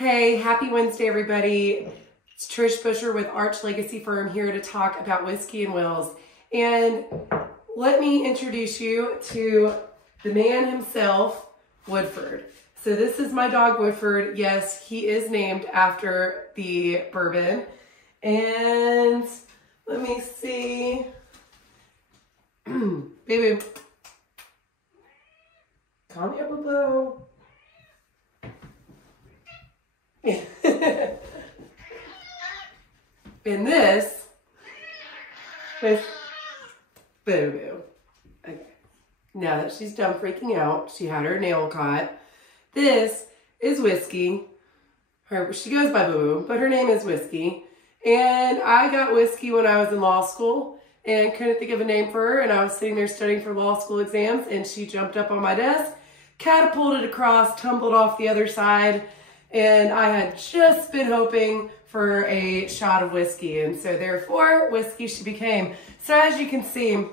Hey, happy Wednesday, everybody. It's Trish Busher with Arch Legacy Firm here to talk about Whiskey and Wills. And let me introduce you to the man himself, Woodford. So this is my dog, Woodford. Yes, he is named after the bourbon. And let me see. Baby, calm down, boo-boo. And this is Boo-Boo. Okay. Now that she's done freaking out, she had her nail caught. This is Whiskey. She goes by Boo-Boo, but her name is Whiskey. And I got Whiskey when I was in law school and couldn't think of a name for her. And I was sitting there studying for law school exams, and she jumped up on my desk, catapulted across, tumbled off the other side. And I had just been hoping for a shot of whiskey, and so therefore Whiskey she became. So as you can see,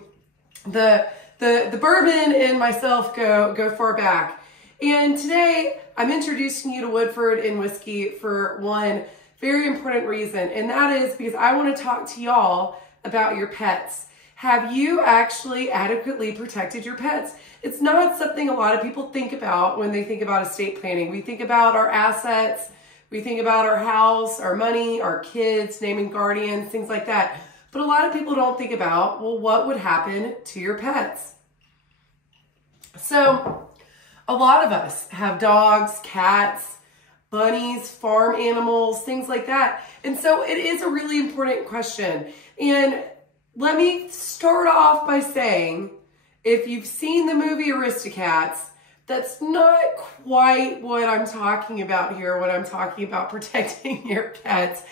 the bourbon and myself go far back. And today I'm introducing you to Woodford and Whiskey for one very important reason, and that is because I want to talk to y'all about your pets. Have you actually adequately protected your pets? It's not something a lot of people think about when they think about estate planning. We think about our assets, we think about our house, our money, our kids, naming guardians, things like that. But a lot of people don't think about, well, what would happen to your pets? So a lot of us have dogs, cats, bunnies, farm animals, things like that. And so it is a really important question. And let me start off by saying, if you've seen the movie Aristocats, that's not quite what I'm talking about here when I'm talking about protecting your pets.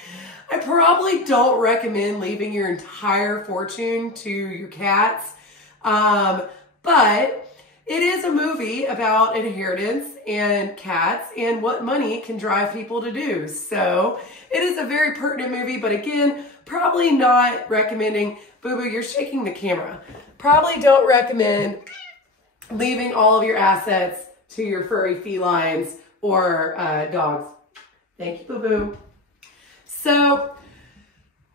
I probably don't recommend leaving your entire fortune to your cats, but it is a movie about inheritance and cats and what money can drive people to do. So it is a very pertinent movie, but again, probably not recommending. Boo-Boo, you're shaking the camera. Probably don't recommend leaving all of your assets to your furry felines or dogs. Thank you, Boo-Boo. So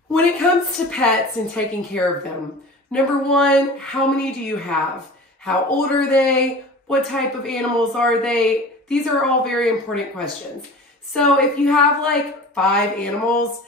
when it comes to pets and taking care of them, number one, how many do you have? How old are they? What type of animals are they? These are all very important questions. So if you have like 5 animals,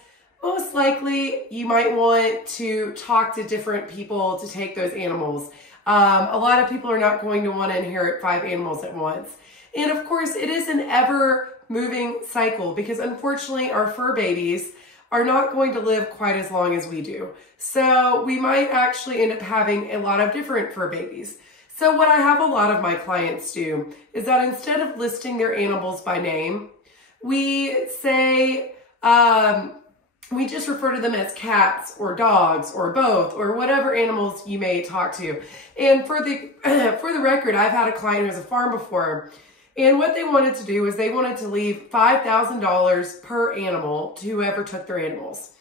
most likely you might want to talk to different people to take those animals. A lot of people are not going to want to inherit 5 animals at once. And of course, it is an ever-moving cycle because unfortunately our fur babies are not going to live quite as long as we do. So we might actually end up having a lot of different fur babies. So what I have a lot of my clients do is that instead of listing their animals by name, we say, we just refer to them as cats or dogs or both or whatever animals you may talk to. And for the record, I've had a client who has a farm before, and what they wanted to do is they wanted to leave $5,000 per animal to whoever took their animals.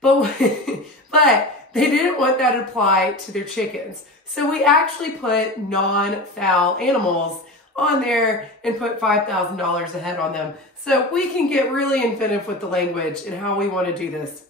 But they didn't want that to apply to their chickens. So we actually put non-fowl animals on there and put $5,000 a head on them. So we can get really inventive with the language and how we want to do this.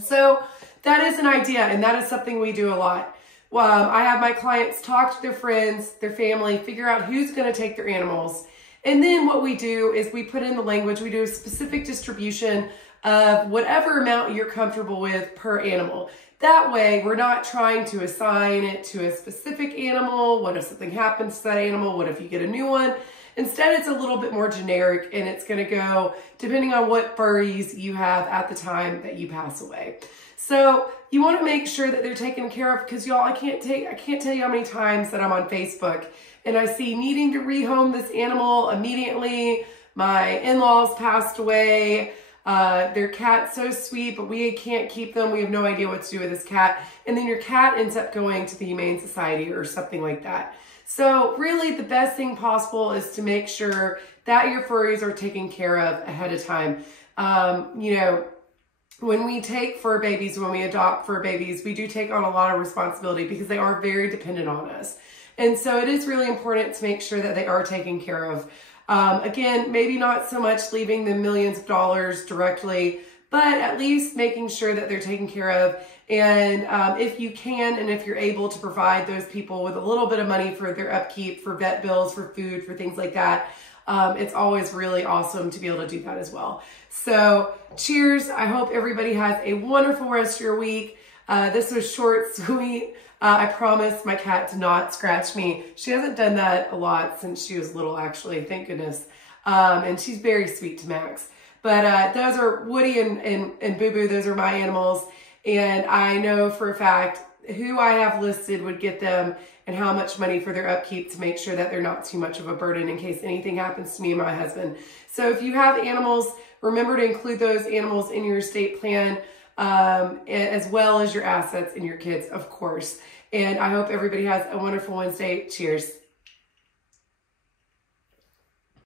So that is an idea, and that is something we do a lot. I have my clients talk to their friends, their family, figure out who's going to take their animals. And then what we do is we put in the language, we do a specific distribution of whatever amount you're comfortable with per animal. That way, we're not trying to assign it to a specific animal. What if something happens to that animal? What if you get a new one? Instead, it's a little bit more generic, and it's going to go depending on what furries you have at the time that you pass away. So you want to make sure that they're taken care of, because y'all, I can't tell you how many times that I'm on Facebook and I see needing to rehome this animal immediately. My in-laws passed away. Their cat's so sweet, but we can't keep them. We have no idea what to do with this cat. And then your cat ends up going to the Humane Society or something like that. So really the best thing possible is to make sure that your furries are taken care of ahead of time. You know, when we take fur babies, when we adopt fur babies, we do take on a lot of responsibility because they are very dependent on us. And so it is really important to make sure that they are taken care of. Again, maybe not so much leaving them millions of dollars directly, but at least making sure that they're taken care of. And if you can, and if you're able to provide those people with a little bit of money for their upkeep, for vet bills, for food, for things like that, it's always really awesome to be able to do that as well. So cheers. I hope everybody has a wonderful rest of your week. This was short, sweet. I promise my cat to not scratch me. She hasn't done that a lot since she was little, actually, thank goodness. And she's very sweet to Max. But those are Woody and Boo Boo. Those are my animals. And I know for a fact who I have listed would get them and how much money for their upkeep to make sure that they're not too much of a burden in case anything happens to me and my husband. So if you have animals, remember to include those animals in your estate plan, as well as your assets and your kids, of course. And I hope everybody has a wonderful Wednesday. Cheers.